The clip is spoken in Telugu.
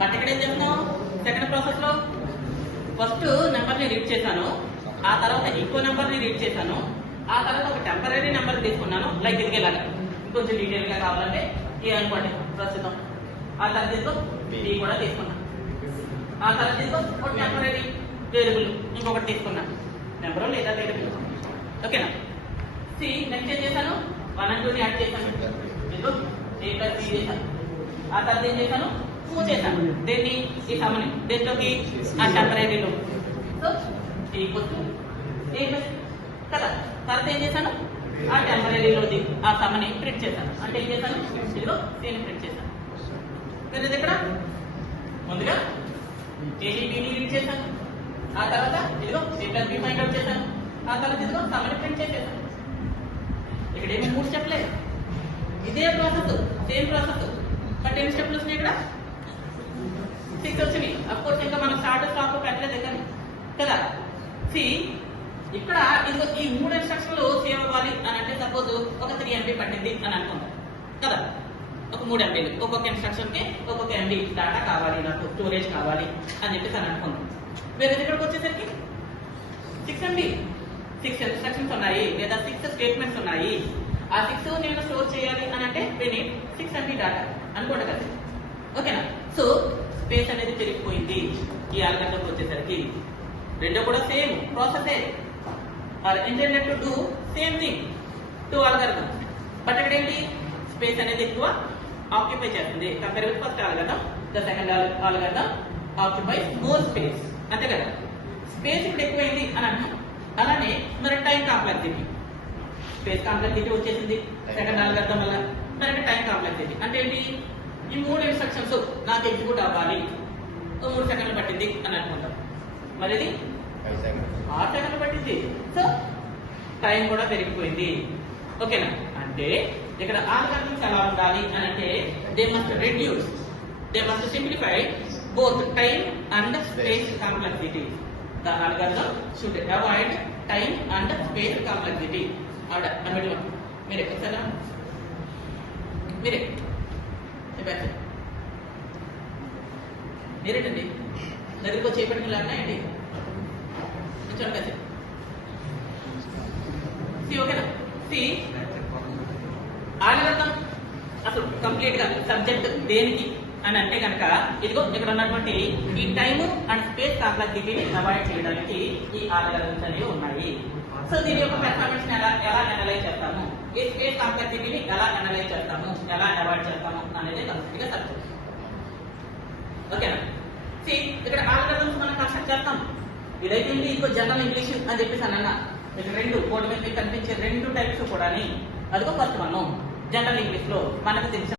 బట్ ఇక్కడ ఏం చేస్తున్నాం సెకండ్ ప్రాసెస్ లో ఫస్ట్ నెంబర్ ని రీడ్ చేశాను, ఆ తర్వాత ఇంకో నెంబర్ ని రీడ్ చేశాను, ఆ తర్వాత ఒక టెంపరీ నెంబర్ తీసుకున్నాను. లైక్ ఇదిగేలాగా ఇంకొంచెం డీటెయిల్ గా కావాలంటే ఏ అనుకోండి ప్రస్తుతం. ఆ తర్వాత తీసుకో ఈ కూడా తీసుకున్నా, ఆ తర్వాత తీసుకో ఒక టెంపరీ వేరియబుల్ ఇంకొకటి తీసుకున్నా, నెంబర్ లేదా వేరియబుల్. ఓకేనా? సి నెక్స్ట్ ఏం చేశాను 1 and 2 ని యాడ్ చేశాను, ఇదిగో a plus b చేశాను. ఆ తర్వాత ఏం చేశాను మూవ్ చేశాను దేన్ని ఈ సమ్మని దేంట్లోకి ఆ టెంపరీలో. So equal to a plus కదా. తర్వాత ఏం చేశాను ఆ టెంపరీలోది ఆ సమ్మని ప్రింట్ చేశాను. అంటే ఏం చేశాను ఇదిగో దీన్ని ప్రింట్ చేశాను. మీరు ఇక్కడ ముందుగా ఏబిని రీడ్ చేశాను, ఆ తర్వాత ఇదిగో a plus b find out చేశాను, ఆ తర్వాత ఇదిగో సమ్మని ప్రింట్ చేసేసాను. ఇక్కడ ఏమి 3 స్టెప్ లేదు, ఇదే ప్రాసెస్ సేమ్ ప్రాసెస్. బట్ ఎన్ని స్టెప్లు వచ్చినాయి ఇక్కడ 6 వచ్చినాయి. అఫ్ కోర్స్ ఇంకా మనం స్టార్ట్ స్టాప్ పెట్టలేదు కానీ కదా. సి ఇక్కడ ఇదిగో ఈ 3 ఇన్స్ట్రక్షన్లు సేవ్ అవ్వాలి అని అంటే సపోజ్ ఒక 3 MB పట్టింది అని అనుకుందాం కదా. ఒక 3 MB ఒక్కొక్క ఇన్స్ట్రక్షన్ కి ఒక్కొక్క MB డేటా కావాలి, నాకు స్టోరేజ్ కావాలి అని చెప్పేసి అని అనుకుందాం. వేరే ఇక్కడికి వచ్చేసరికి 6 MB 6 ఇన్స్ట్రక్షన్స్ ఉన్నాయి లేదా 6 స్టేట్మెంట్స్ ఉన్నాయి. ఆ 6 నేను స్టోర్ చేయాలి అని అంటే 6 MB డేటా అనుకోండి కదా. ఓకేనా? సో స్పేస్ అనేది పెరిగిపోయింది ఈ అల్గారిథం వచ్చేసరికి. రెండో కూడా సేమ్ ప్రాసెసే, are intended to do same thing to algorithm. But ఇక్కడ ఏంటి స్పేస్ అనేది ఎక్కువ ఆక్యుపై చేస్తుంది compare with first algorithm. The second algorithm occupies more space. అంతే కదా, స్పేస్ ఇప్పుడు ఎక్కువైంది అని అంటాం. అలానే మరి టైం కాంప్లెక్సిటీ, స్పేస్ కాంప్లెక్సిటీ వచ్చేసింది సెకండ్ అల్గారిథం వల్ల. మరి టైం కాంప్లెక్సిటీ అంటే ఏంటి ఈ 3 ఇన్స్ట్రక్షన్స్ నాకు ఎగ్జిక్యూట్ అవ్వాలి 3 సెకండ్లు పట్టింది అని అనుకుంటాం. మరి ఇది 6 సెకండ్లు పట్టింది. సో టైం కూడా పెరిగిపోయింది. ఓకేనా? అంటే ఇక్కడ అల్గారిథమ్స్ ఎలా ఉండాలి అని అంటే they must reduce, they must simplify both time and space complexity. The algorithm should avoid time and space complexity. Order. मेरे को सलाम मेरे मेरे टंडी దగ్గరికి వచ్చి చేపట్టుకుని లాగా ఏంటి కొంచెం కదా. సి ఓకేనా? సి అల్గారిథం అసలు కంప్లీట్ గా సబ్జెక్ట్ దేనికి అని అంటే కనుక ఇదిగో ఇక్కడ ఉన్నటువంటి ఈ టైము అండ్ స్పేస్ కాంప్లెక్సిటీని అవాయిడ్ చేయడానికి ఈ అల్గారిథమ్స్ అనేవి ఉన్నాయి. సో దీని యొక్క పెర్ఫార్మెన్స్ ఎలా అనలైజ్ చేస్తాము, ఈ స్పేస్ కాంప్లెక్సిటీని ఎలా అనలైజ్ చేస్తాము, ఎలా అవాయిడ్ చేస్తాము అనేది కంప్లీట్ గా సబ్జెక్ట్. ఓకేనా? సి ఇక్కడ అల్గారిథమ్స్ మనం కన్స్ట్రక్ట్ చేస్తాం. ఇదైతే ఇంకో జనరల్ ఇంగ్లీష్ అని చెప్పేసి అన్న ఇక్కడ 2 బోర్డు మీద కనిపించే 2 టైప్స్ కూడా అదిగో ఫస్ట్ వన్ జనరల్ ఇంగ్లీష్ లో మనకు తెలిసిన